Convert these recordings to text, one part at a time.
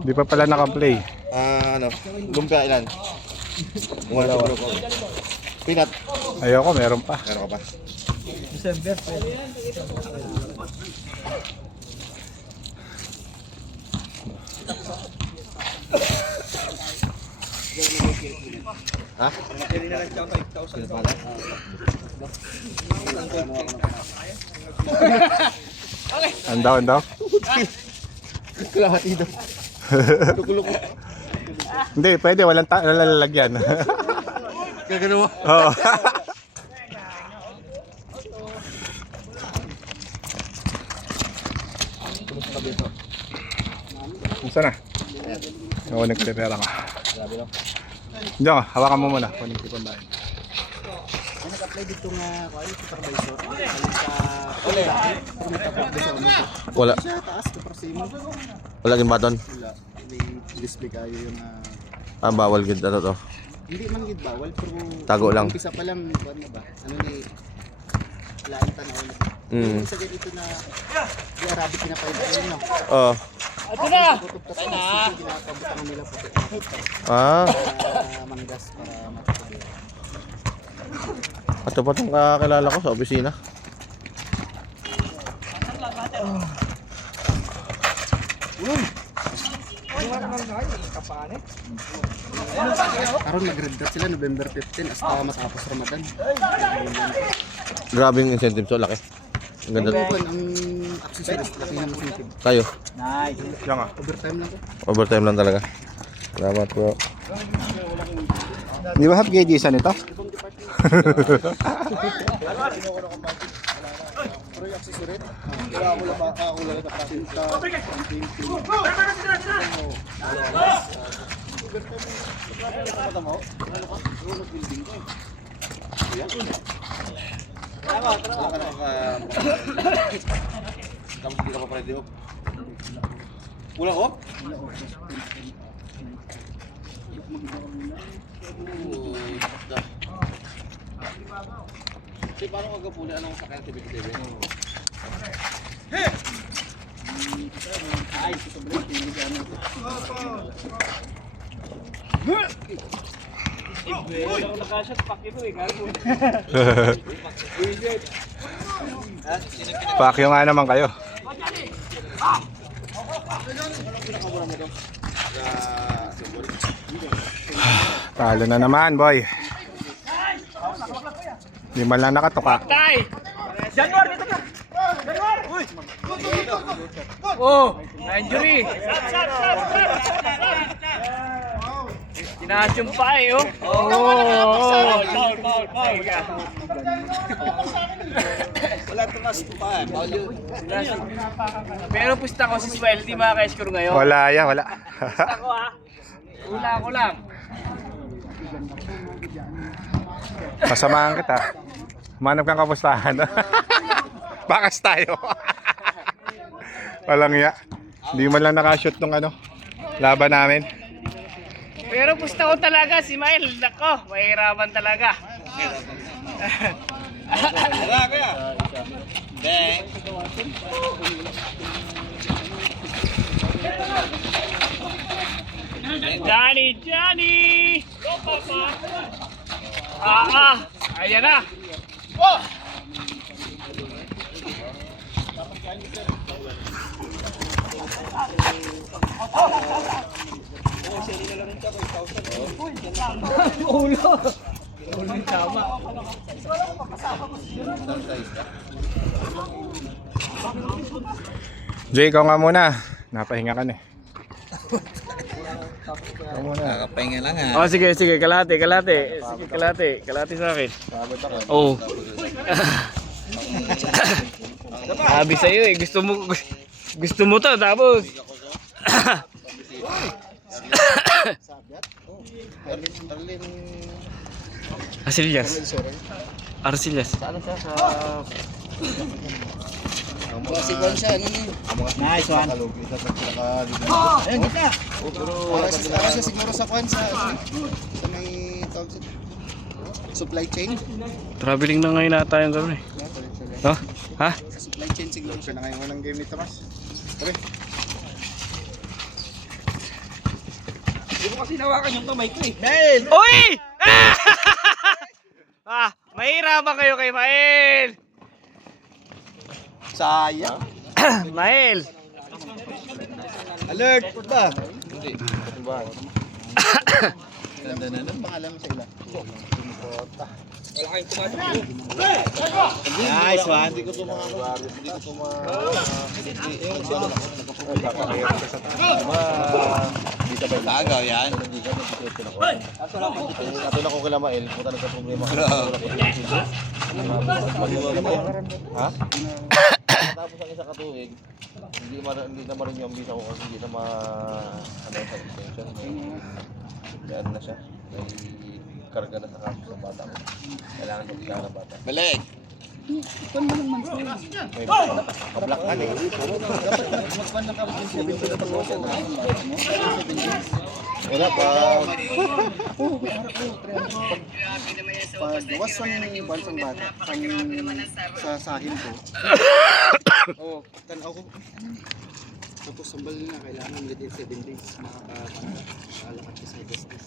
Di pa pala naka-play. Ano? Lumpia ilan? Wala. Peanut. Ayoko, meron pa. Meron ka pa? December, pwede. Ha? Ang daw. Kalahati daw. Lukulok. Hindi, pwede. Walang lalagyan. Gagano mo? Oo. Saan na? Oo, nagpipera ka. Diyan ka, hawakan mo muna. Kunin ko yung bahay. Ano nag-apply dito nga supervisor? Wala. Sa taas, kaprasimo. Wala yung baton. Wala. Display kayo yung... Bawal gid to. hindi man gid bawal, pero... Tago lang. Umpisa pa lang, ano ba? Ano ni... Laan tanaw na. Mm. Isa ganito na... Di Arabic pinapaibayin, no? Oh. Ito na! Ito na! Ginapabutan nila puti. Ah. Para manggas, para matapos. Ito pa itong kakilala ko sa opisina. Karon mag-red dot sila November 15 hasta matapos Ramadan. Grabe yung incentive so laki. Ang ganda. Ang accessories laki ng incentive. Tayo. Diyan ka. Overtime lang to. Overtime lang talaga. Salamat po. Di ba half KG isa nito? Pero yung accessories, wala ko lang na pasinta. Kamu hindi ka pa pwede mo. Kulang ko? Si paano kagapuli anong sakyan sa BTV? Ay, sobrang hindi ka ano. Ako nakashot pak ito eh, gago. Pakyo nga naman kayo. Talo na naman, boy. Di man lang nakatuka. Januar dito na. Januar. Uy. Oh, injury. Tinaas yung pa eh, oh. Oh, foul. Wala tumas ko pa. Pero pusta ko si Swell, di maka-score ngayon. Wala yan, wala. Pusta ko ha. Hula ko lang. Masamahan kita. Manap kang kapustahan. Bakas tayo. Walang iya. Hindi man lang nakashoot nung ano, laban namin. Pero pusta ko talaga si Mael. Nako, mahirapan talaga. Wala kaya? Deng. Johnny! Go, Papa! Ayan na! Jay, ikaw nga muna. Napahinga ka na eh. Ikaw muna. Nakapahinga lang ha. Oh, sige, kalate. Sige, kalate sa akin. Oh. Sabi sa'yo eh, gusto mo to, tapos. Arcillas. Sigon siya, ano ni? Nice one. Ayun, kita. Para siya siguro sa kwan sa may tawag sa supply chain. Traveling na ngayon ata yung gano'n eh. No? Ha? Sa supply chain siguro siya na ngayon unang game nito, mas. Tara. Hindi mo kasi nawakan yung kamay ko eh. Mael! Uy! Mahirapan kayo kay Mael. Sayang. Mael. Alert! Ba? Hindi. Katumbahan. Ganda na ng pangalan mo sa ila. Wala kayong tumatak. Nice one. Hindi ko ito mga... Hindi ko ito mga... Hindi sabay tagaw yan. Katulad ako kila Mael, punta nagka-problema ko. Ha? Tapos ang isa katuwig, hindi na marin yung visa ko kasi hindi na ano sa extension. Yan na siya. May karga na sa kaso sa bata ko. Kailangan ng visa ng bata. Balik! May kablak ka eh. Wala pa. Pagbawas ng bansang bata, sa sahin ko. Oo, tanaw ko. Tapos sambal na kailangan within 7 days makakalakat ka sa justice.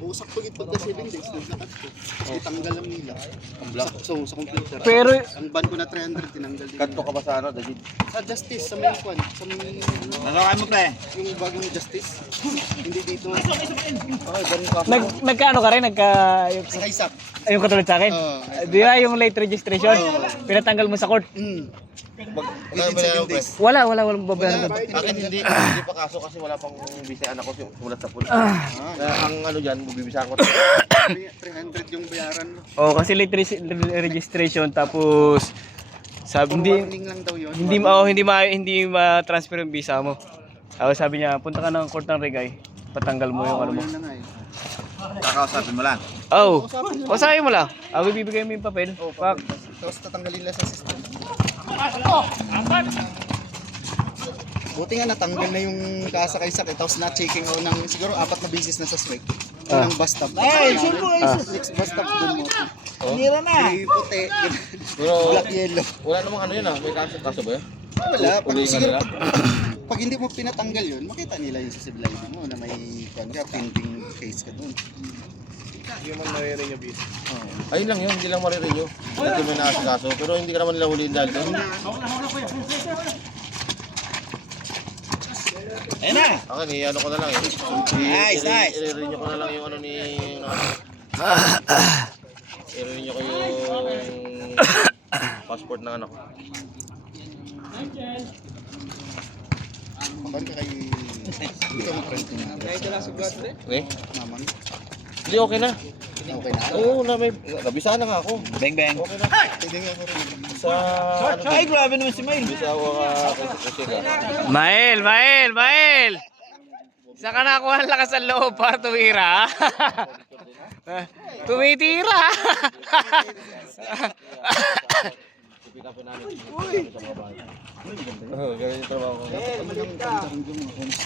Usap ko ito pagka 7 days, naglakad ko. Itanggal lang nila. So, sa computer. Pero Ang ban ko na 300, tinanggal din. Kanto ka ba sa ano, David? Sa justice, sa main kwan. Sa main... Nasakay mo, pre? Yung bagong justice. Hindi dito. Okay, ganun ka. nagkaano ka rin? Sa Isaac. Yung katulad sa akin? Di ba yung late registration? Pinatanggal mo sa court? Within 7 days. Walang babayaran. Akin hindi pa kaso kasi wala pang visa anak ko simulat sa pool. Ang ano diyan, bibisa ko. 300 yung bayaran mo. Oh, kasi late registration tapos sabi Warning lang daw yun. hindi ma-transfer yung visa mo. Tapos sabi niya, punta ka ng court ng Regay, patanggal mo yung ano mo. Yun na nga eh. Kakausapin mo lang. Oh, sabi mo lang. Ako bibigay mo yung papel. Pak. Tapos tatanggalin lang sa system. Buti nga natanggal na yung kasa kay Sak, tapos na-checking ako ng siguro 4 na beses na sa swag. Unang bus stop. Next bus stop dun mo. Nira na. May puti, Pero black yellow. wala namang ano yun ah, may kaso ba yun? Wala, pag, Uli nga siguro nila. pag hindi mo pinatanggal yun, makita nila yung sa civil ID mo na may pending case ka dun. Ayun lang yun, hindi lang marirenew. Hindi may nakasikaso, pero hindi ka naman nila huliin dahil doon. Ayun na! Akin eh, ano ko na lang eh. Nice, nice. I-renew ko na lang yung ano ni... I-renew ko yung passport ng anak ko. Papan ka kay... Hindi ka mag-rent mo. Eh? Mamang. Hindi, okay na. Okay na. Oo, nabisa na nga ako. Bang bang. Okay na. Pwede nga ako rin. Sa... Ano, Ay, grabe naman si Mail. bisa ako kasi ka. Mael! Saan ka nakuha ang lakas ng loob para tumira? Tumitira! Pick upin namin. Sa mga bahay. Oo, ganyan yung trabaho ko. Talagang pantarang yung mga homes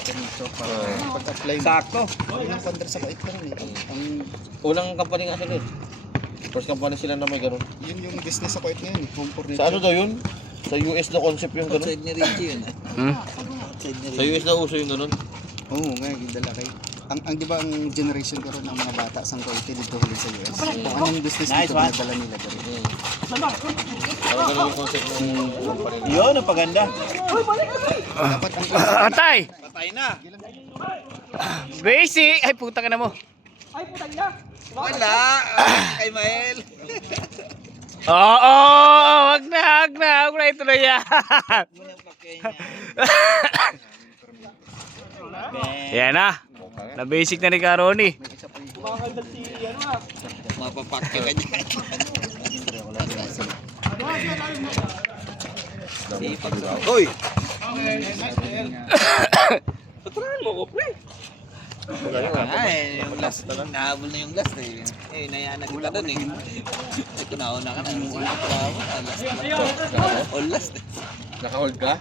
para pag-apply mo. Sakto. Yung pandar sa bait lang eh. Ang, Unang company nga sila eh. First company sila na may ganun. yun yung business sa bait ngayon eh. Home for Sa ano daw yun? Sa US daw concept yung ganun. ni Richie yun. Sa US daw uso yung ganun. Oo, nga, gindala kay. Ang di ba ang generation ko rin ng mga bata sang quality dito huli sa US. Kung anong business dito pinadala nila dito. Parang ganun yung concept ng company nila. Yun, ang paganda. Dapat ang Atay! patay na. Basic! Ay, puta ka na mo. Wala. Kay Mael. Oo! Wag na ituloy yan. Yan na. Na basic na ni Karoni. Mapapakke ka dyan. Hoy! Ay, yung last, nahabol na yung last eh. Eh, nayanan kita doon eh. Ito nauna ka na. All last eh. Naka-hold ka?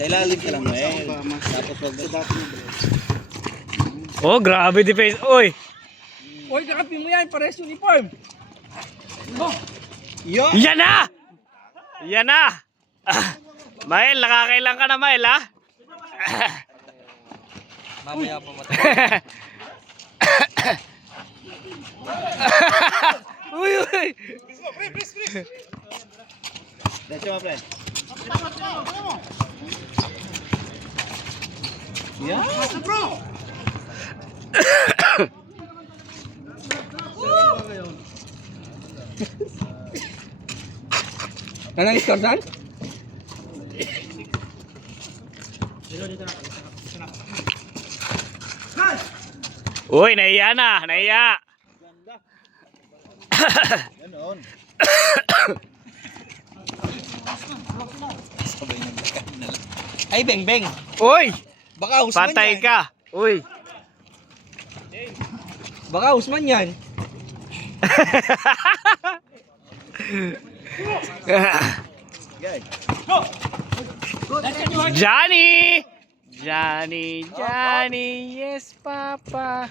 Sa ilalim ka lang eh. Tapos wag Oh, grabe defense. Oy! Uy, kakapin mo yan. Pares uniform. Yan na! Yan na! Mael, nakakailang ka na, Mael, ha? Mamaya pa matay. Uy, uy. Diretso mo, pre. Yeah. Anong score saan? Uy, nahiya na, nahiya. Ganon. Sabay ng bakan na lang. Ay, beng beng. Uy, Baka Usman patay yan. ka. Uy. Baka Usman yan. Guys. Johnny! Johnny, Johnny, yes, Papa.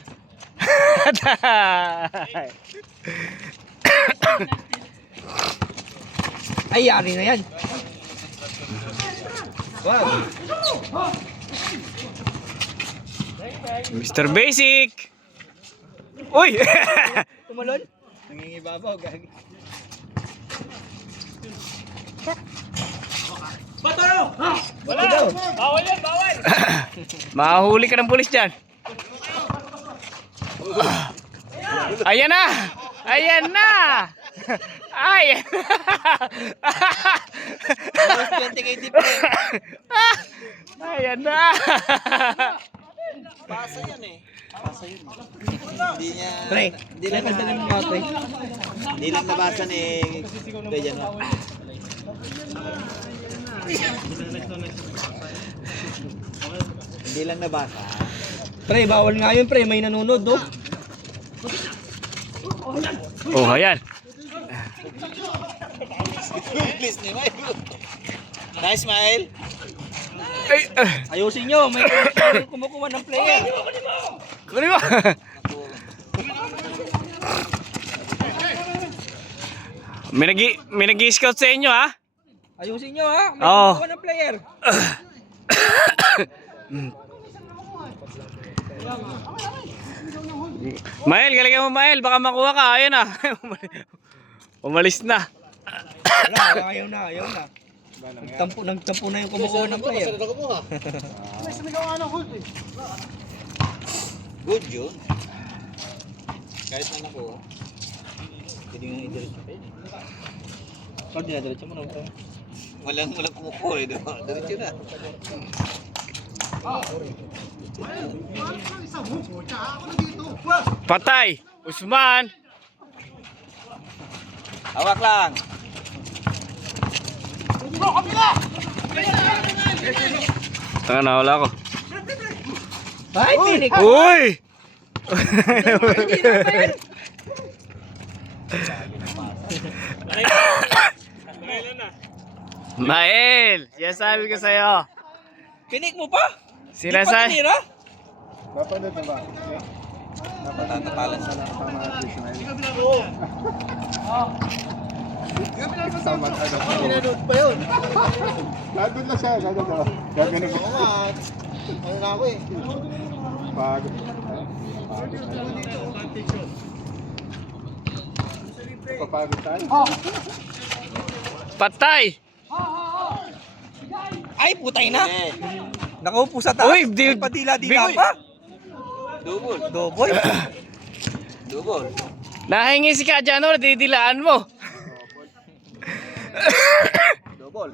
Ay, yari na yan. Mr. Basic! Uy! Tumalon? Nangingibabaw, gag. Wala daw. Mahuli ka ng pulis dyan. Ayan na! Ayan na! Ayan na! Almost 20 kay Dip. Ayan na! Pasa yan eh. Pasa yun. Hindi niya... Pre, Hindi lang Hindi lang nabasa ni... Kaya no? Hindi lang nabasa. Pre, bawal nga yun, pre. May nanonood, oh. Oh, ayan. Please ni Mike. Nice smile. Ay, Ayusin nyo. May kumukuha ng player. kunin mo. May nag-i-scout sa inyo, ha? Ayusin nyo ha. May Oo. kumukuha ng player. Mael, galingan mo, Mael. Baka makuha ka. Ayan na. Umalis na. Wala, ayaw na. Nagtampo na yung kumukuha ng player. Good yun. Kahit na nakuha. Pwede nga i-diretso kayo. Pag dinadiretso mo na. Walang kumukuha eh. Diretso na. Patay. Usman. Hawak lang. Tanga na, wala ko. Ay, tinik. Uy! Mael, sabi ko sa'yo. Pinik mo pa? Sinasabi. Di pa tinira? Napanood na ba? Natatapalan sa Pinanood pa yun. Nandun na siya. Nandun na. Gaganon ko. Ano na ako eh. Pagod. Papagod tayo. Patay! Ay, putay na. Nakaupo sa taas. Uy, di- May padila-dila pa. Double. Nahingi si Kajano, didilaan mo. Double.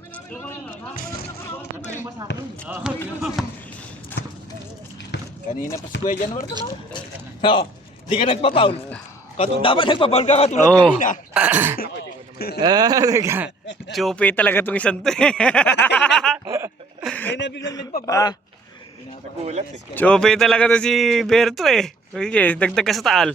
Kanina pa square dyan naman ito, no? Oh, di ka nagpa-foul. Dapat nagpa-foul ka katulad Oo. kanina. Chupi talaga tong isang to eh. Kaya na biglang nagpa-foul. Nagulat eh. Chupi talaga to si Berto eh. Sige, dagdag ka sa taal.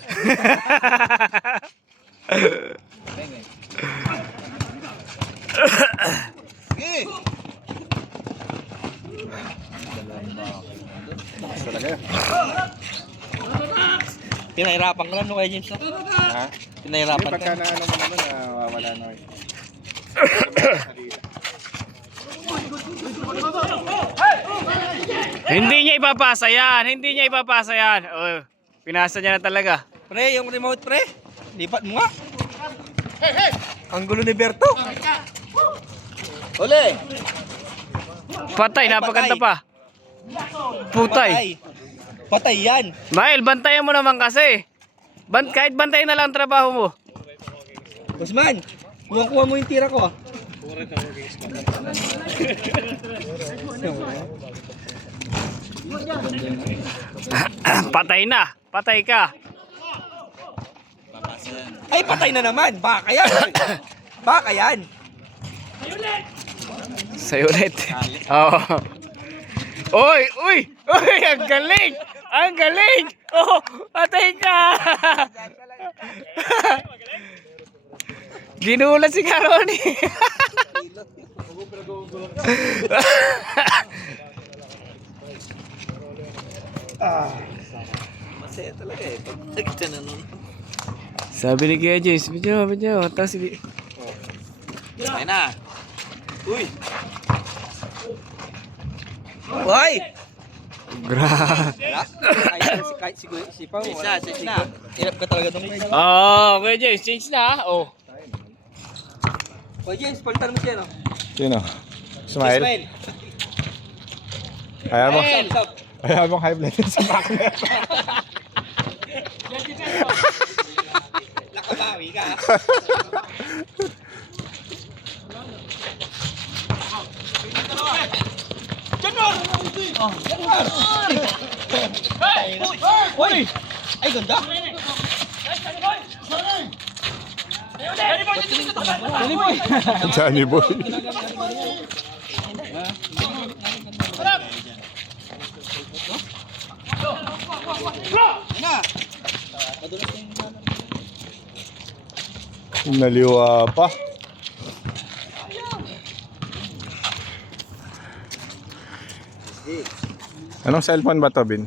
Sige. Talaga. Pinahirapan ka lang no kay James. No? Ha? Pinahirapan ka. Pagka na ano mo naman, wala na eh. Hindi niya ipapasa yan. Hindi niya ipapasa yan. Oh, pinasa niya na talaga. Pre, yung remote pre. Lipat mo nga. Ang gulo ni Berto. Uli! Patay, napaganda pa. Putay. Patay yan. Mael, bantayan mo naman kasi. Kahit bantayan na lang ang trabaho mo. Usman, kuha mo yung tira ko. Patay na. Patay ka. Ay, patay na naman. Baka yan. Baka yan. Sa'yo ulit. Oo. Uy! Uy! Uy! Ang galing! Ang galing! Oh! Patay ka! Ginulat si Karoni. Masaya talaga eh. Pag nakita na nun. Sabi ni Kuya James, video. Tapos Ayun na. Uy! Uy! Grabe. Kahit si Pao. Isa. Hirap ka talaga nung guys. Oh, Kuya James, change na. Oh. O James, palitan mo siya no? Sino? Smile? Ayaw mo high blood sa partner. Nakabawi ka. Uy! Ay, ganda! Johnny boy. Naliwa pa. Anong cellphone ba to, Bin?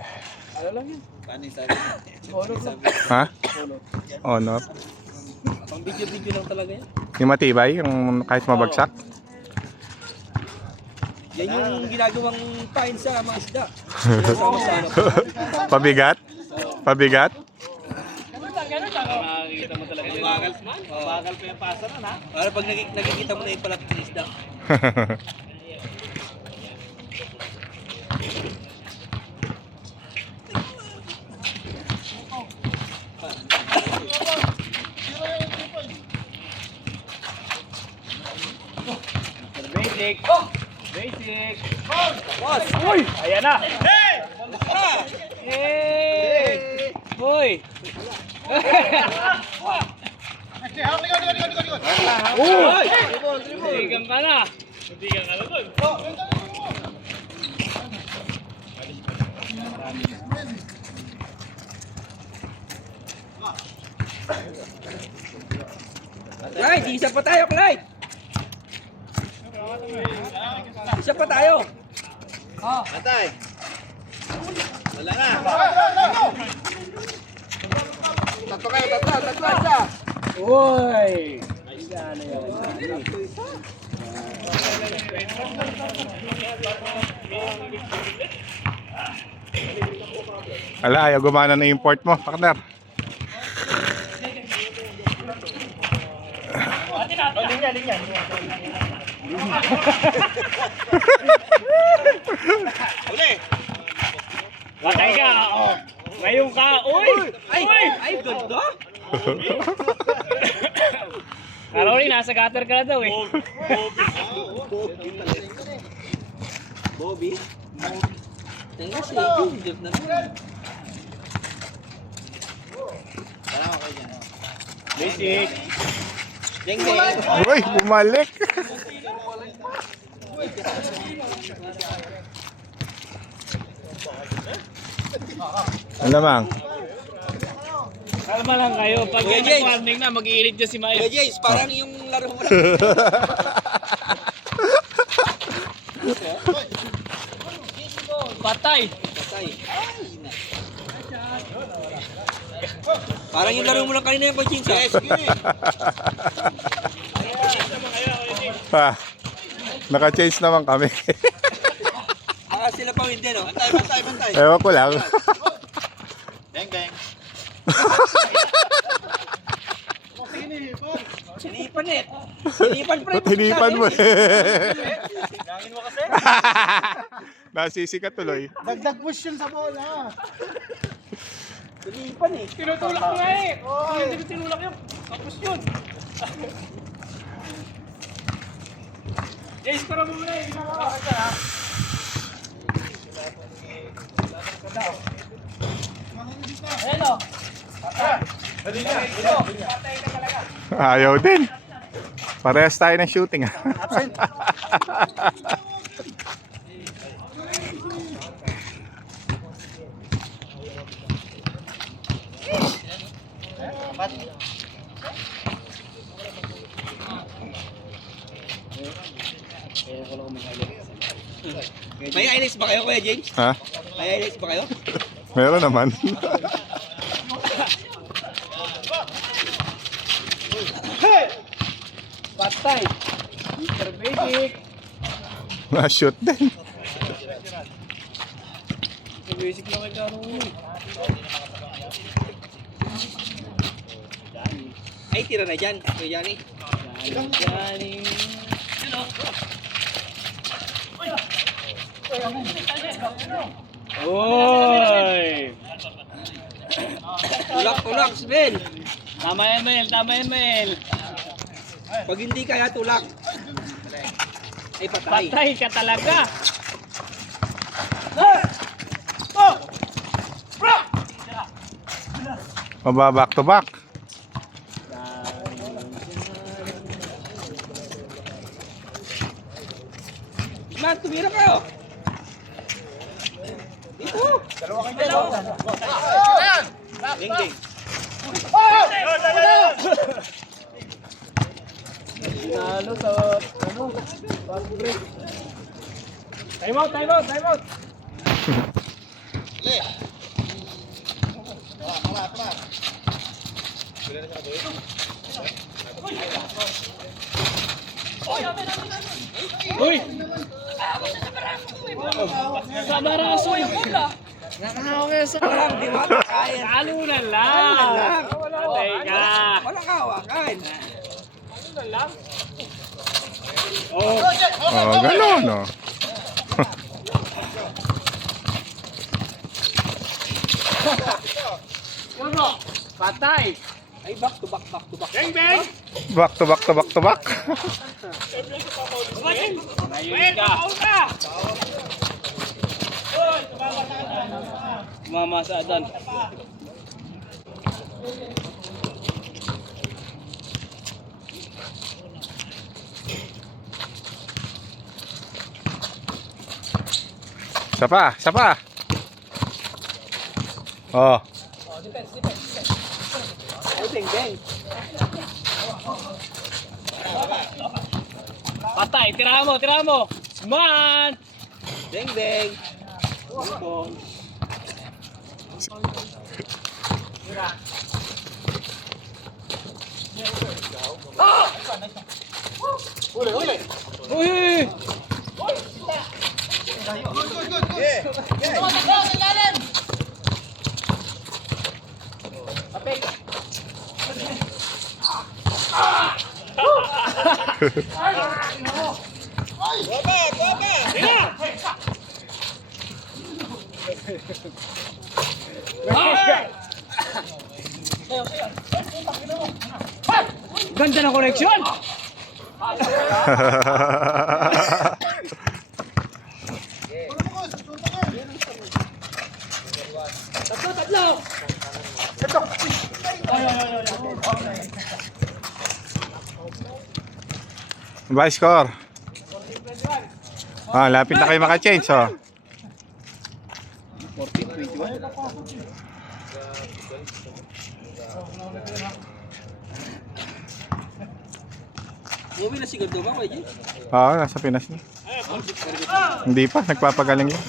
Ha? Honor. Pang video lang talaga yan. Yung matibay, yung kahit mabagsak. Yan yung ginagawang pain sa mga isda. Pabigat? Pabigat? Nakikita mo talaga yung bagal man. Bagal pa yung pasa na, ha? Para pag nakikita mo na yung palapit ng isda. Basic. Basic. Boss. Uy! Ayan na. Hey! Hey! Uy! Uy! Tigang ka na. Tigang ka na doon. Clyde, isa pa tayo, Clyde! Isa pa tayo! Natay! Wala na! Tatlo kayo, tatlo, isa! Uy! Ala, ayaw gumana na import mo, partner. Patay ka! Oh. Ngayon ka! Uy! Ay, ganda! Karoli, nasa gutter ka na daw eh. Bobby? Tingnan si Joseph na naman. Basic. Deng, deng. Uy, bumalik. Alamang. Kalma lang kayo. Pag Kuya yan James. warning na, mag-iinit dyan si Maya. Kuya James, parang yung laro mo lang. Patay! Patay. Ay, na. Parang yung laro mo lang kanina yung pag-chinsa. Ha, naka-change naman kami. Baka sila pang hindi, no? Bantay. Ewan ko lang. Beng, beng. Sinipan eh. Sinipan pre. Ba't hinipan mo eh? Gangin mo kasi. Nasisikat tuloy. Dagdag push yun sa bola. Sinipan eh. Tinutulak mo nga eh. Hindi tinulak yun. Tapos yun. Yes, para mo muna eh. Ayan o. Ayaw din. Parehas tayo ng shooting. May highlights ba kayo, Kuya James? Ha? May highlights ba kayo? Meron naman. Patay. Mr. Basic. Na-shoot din. Mr. Basic lang kayo gano'n. Ay, tira na dyan. Kuya Johnny. Johnny. Oy! Tulak, Sven. Tama yan, Mel. Tama yan, Mel. Pag hindi kaya tulak. Ay, patay. Patay ka talaga. Back to back. Man, tumira kayo. Ito. Ding. Nalo sa ano? Time out. Uy! Sa baraso yung bola. Nakahawak sa Walang di matakayan. Talo na lang. Patay ka. Walang kawakan. Oh, gano'n, no? Patay. Ay, back to back. Bang bang. Back to back. Ayun ka. Mama sa adan. Isa pa. Oh. Ding. Patay, tira mo. Man. Ding. Uy. Ganda ng connection. Tatlo. By score. Lapit na kayo maka-change, oh. 14-21. Umuwi na siguro ba, Kuya James? Oo, nasa Pinas na. Hindi pa, nagpapagaling yun.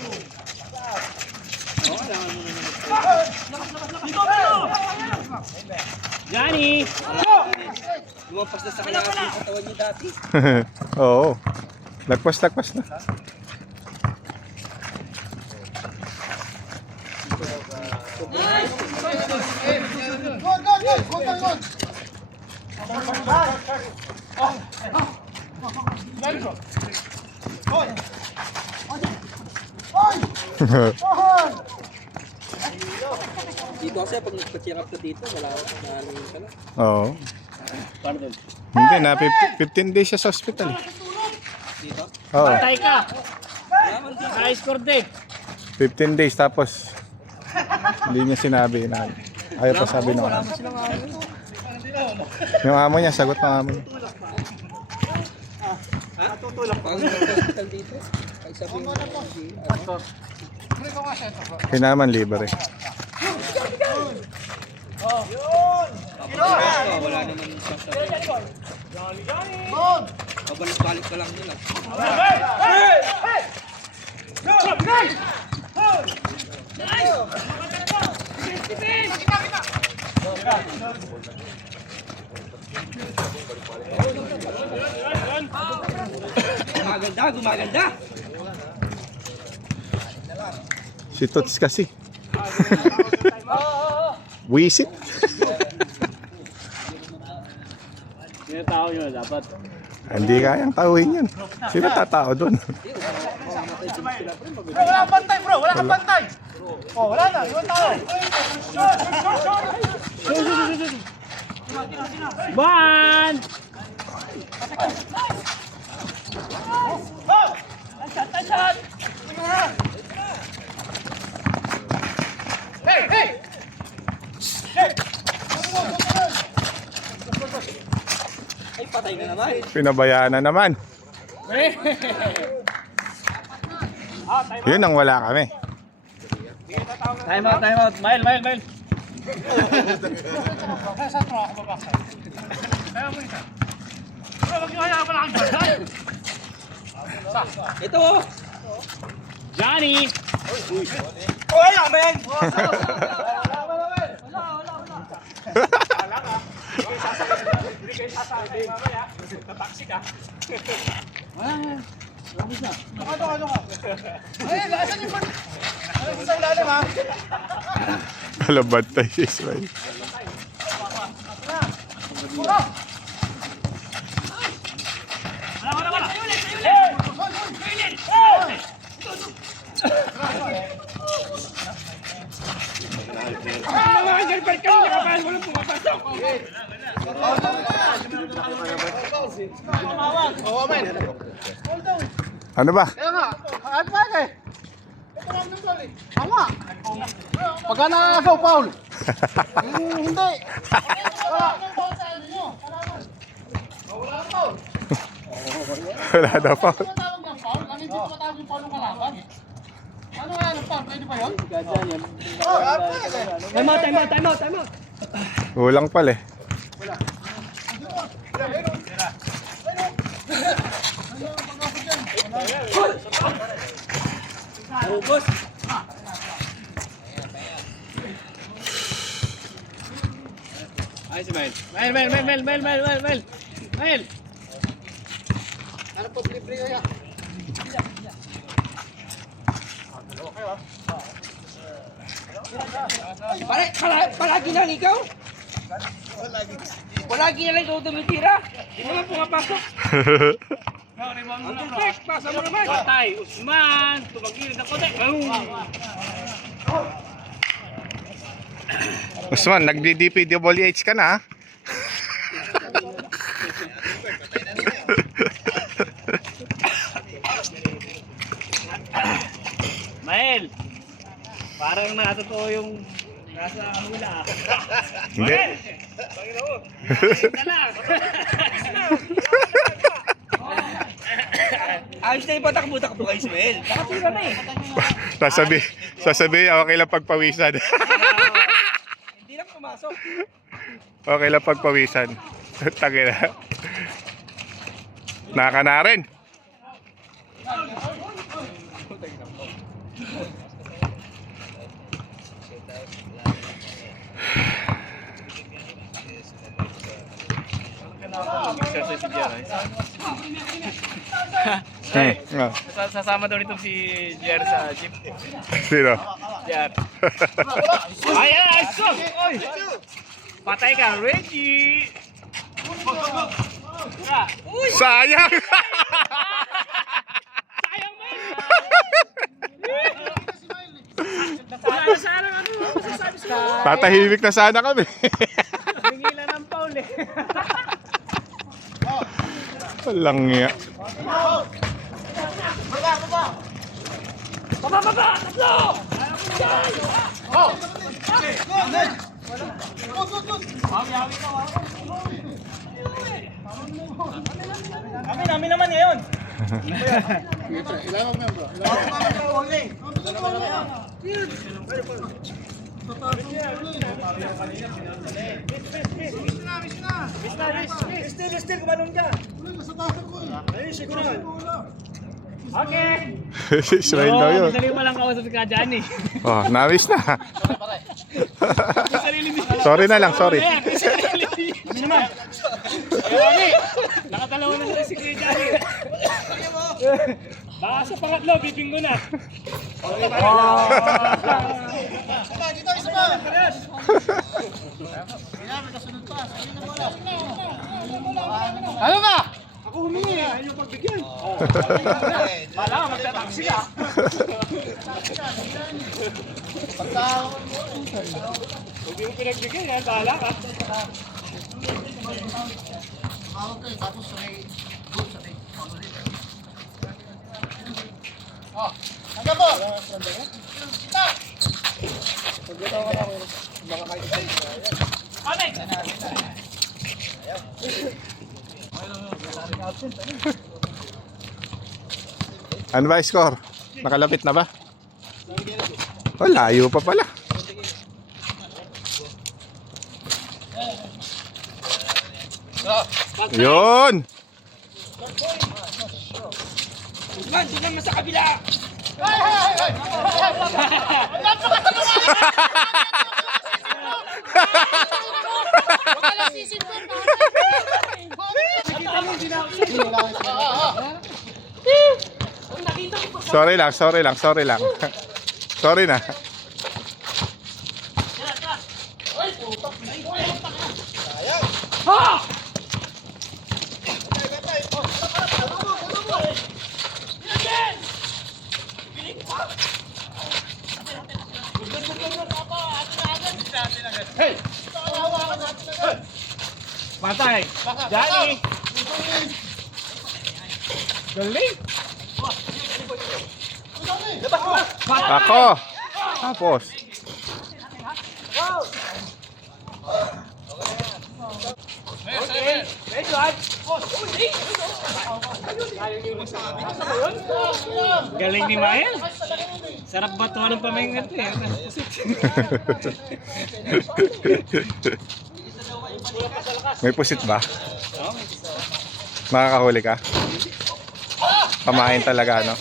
Johnny. Lumampas na sa kanya ang katawan niya dati. Oo. Lagpas na. Dito kasi pag nagpa-check up ka dito, wala ano yun pala. Oo. Hindi na, 15 days siya sa hospital. Dito? Oo. Patay ka. Na-score din. 15 days tapos hindi niya sinabi na ayaw pa sabi ng ano. Yung amo niya, sagot ng amo niya. Pag nag-hospital dito, ay sabi mo, Kaya naman libre. wala naman siya sa... Pabalik-balik ka lang nila. Gumaganda! Si Tots kasi. Wisit. Yung tao nyo dapat. Hindi kayang tawin yun. Sino tatao doon? Wala kang bantay, bro. Wala kang bantay. Oh, wala na. Iwan tayo. Ban! Ay, patay na naman. Pinabayaan na naman. Yun ang wala kami. Time out. Mile. Ito oh! Johnny! Kalabantay si Ismail. Ano ba? Kaya nga. At ba eh? Ito lang ng goal eh. Tama. Pagka nakagaw, foul. Hindi. Wala. Wala ang foul. Wala daw pa. Ano tawag ng foul? Ang hindi ko matawag yung foul ng kalaban. Ano nga yung foul? Pwede ba yun? Oh, Time out. Kulang pala eh. Ubus! Ay, si Mel. Mel! Ano po libre kaya? Palagi lang ikaw? Palagi na lang ikaw tumitira? Hindi naman pumapasok. Ang check, pasa mo naman. Patay, Usman! Tumagilid ako tayo. Usman, nagdi-DPWH ka na, ha? Mael! Parang natotoo yung nasa hula. Hindi. Ayos na yung patakbo-takbo kay Ismael. Nakatira na eh. Sasabi, okay lang pagpawisan. Hindi lang pumasok. Okay lang pagpawisan. Tangina. Naka na rin. Exercise si Jer. Ah. Sasama daw nito si Jer sa gym. Sino? Yan. Ayan, ayos ko. Oy. Patay ka, Reggie. Sayang! Sayang mo. Nasana sana ano masasabi sa Tatahimik na sana kami. Bingilan ng Paul eh. Walang nga. Baba! Tatlo! Amin naman ngayon. Still, kumalong dyan. Okay. Israel daw yun. Madali mo lang kausap ka dyan eh. Oh, nawis na. Sorry na lang, sorry. Ano naman? Ayun, nakatalaw na sa si Kuya Johnny. Baka sa pangatlo, bibinggo na. Ano ba? Ako humingi, ayaw pagbigyan. Wala, magtataksi ka. Huwag mo pinagbigyan, yan, bahala ka. Ano ba score? Nakalapit na ba? Oh, layo pa pala. Yun! Man, tingnan mo sa kabila! Sorry lang. Sorry na. Patay! Johnny! Galing! Ako! Tapos. Okay! Ready, Juan? Galing ni Mael! Sarap ba ito ng pamaingat eh? May pusit ba? Makakahuli ka? Pamain talaga, no?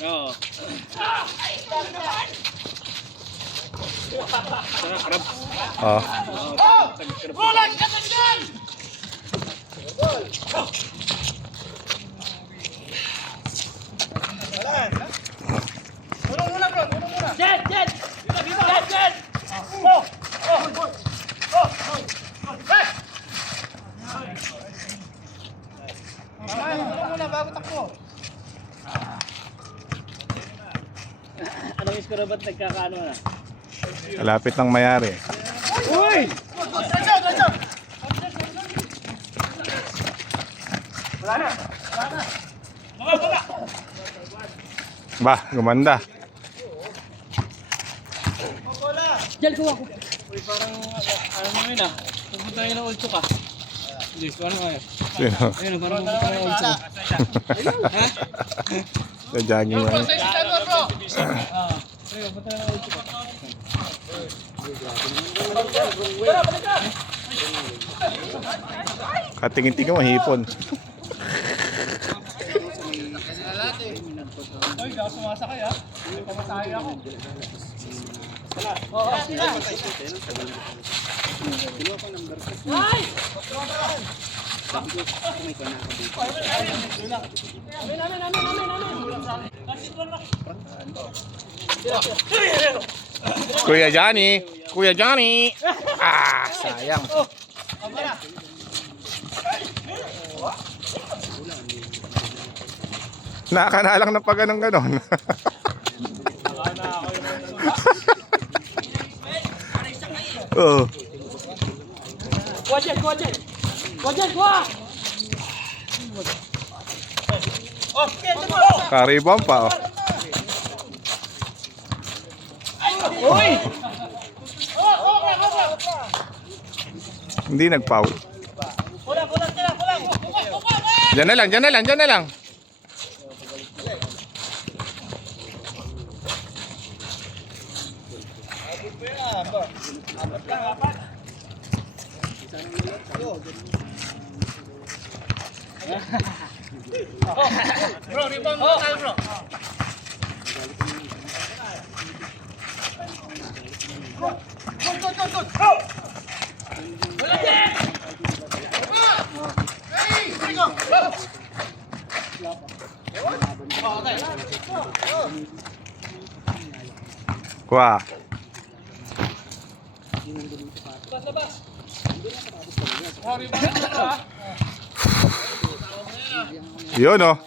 Oo. Oh. Jet! Anong iskura ba't nagkakaano na? Malapit ng mayari. Uy! Ba, gumanda. Uy, parang ano namin ah. Pupunta tayo ng ulto ka. Hindi, parang ano. Sino? Ayun, parang pupunta tayo ng ulto. Ha? Sa jogging lang. Ayun, pupunta tayo ng ulto ka. Katingin-tingin mo, hipon. Uy, di ako sumasakay ah. Pamatay ako. Kuya Johnny! Kuya Johnny! Ah, sayang. Nakaka lang ng pag ganon. Oo. Kuha dyan, kuha dyan. Kuha dyan, kuha. Karibam pa, oh. Uy! Hindi nag-foul. Kulang, kulang, kulang, kulang. Diyan na lang, diyan na lang, diyan na lang. Bro, rebound mo tayo, bro. Kuha. Yun, oh.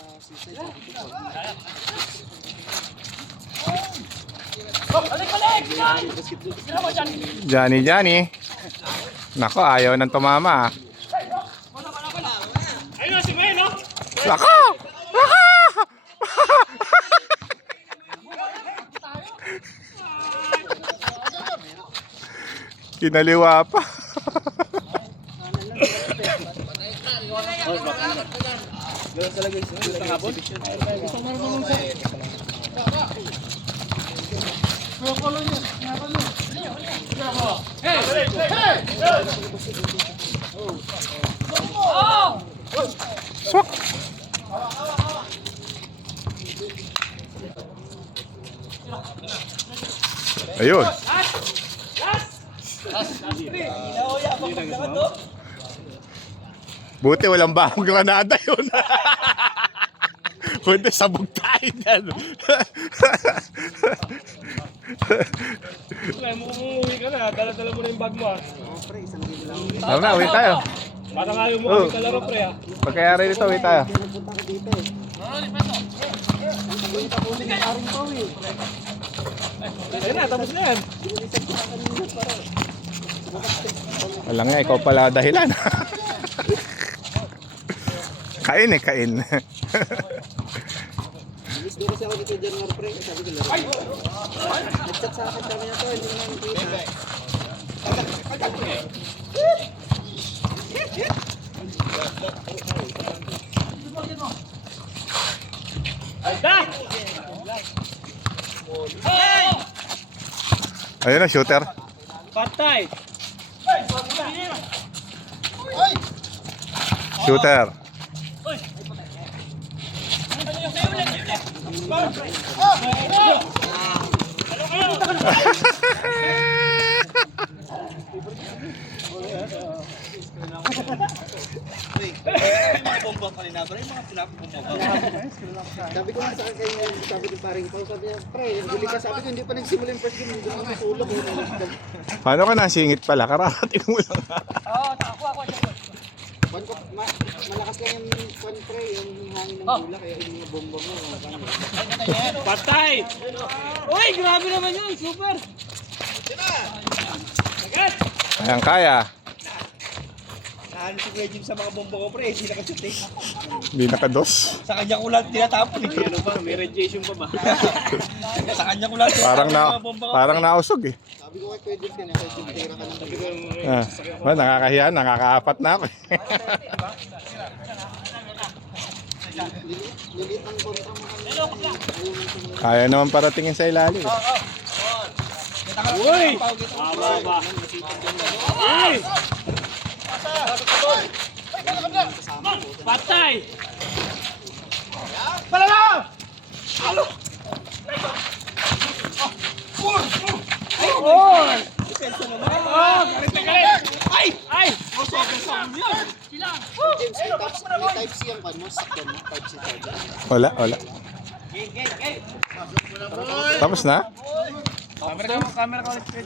Johnny, Johnny. Nako, ayaw nang tumama. Ayun, si May, no? Nako! Nako! Kinaliwa pa. Swak. Ayun. Buti walang bahong granada yun. Buti sabog tayo dyan. Umuwi ka na, dala-dala mo na yung bag mo. Tama na, uwi tayo. Parang ayaw mo kami kalaro, pre. Pagkayari dito, uwi tayo. Ayun na, tapos na yan. Wala nga, ikaw pala dahilan. Kain eh, kain. Gusto kasi ako dito January pre, sabi ko laro. Nag-chat sa akin sabi niya to, hindi naman kita. Ayun na, shooter. Patay. Shooter. Sabi ko nga sa akin, sabi ko paring Paul, sabi niya, pre, huli ka, sabi ko hindi pa nagsimula yung first game, hindi ko natulog. Paano ka nasingit pala? Kararating mo lang. Malakas lang yung pan pre, yung hangin ng hula, kaya yung mga bomba mo. Patay. Uy, grabe naman yun. Super. Ayan, kaya. Ano si Kuya Jim sa mga bomba ko, pre? Hindi nakashoot eh. Hindi nakados. Sa kanya ko lang tinatapon eh. Ano ba? May radiation pa ba? Sa kanya ko lang Parang nausog eh. Sabi ko kay pwede ka na, pwede tira ka ng tabi. Well, nakakahiya, nakakaapat na ako. Lilit ng kontra mo kami. Kaya naman paratingin sa ilalim. Uy! Tama ba? Uy! Patay! Palala! Oh! Ay! Ay! James, may type C ang kan mo, sakyan mo, type C charger. Wala, wala. Tapos na? Camera ka ulit.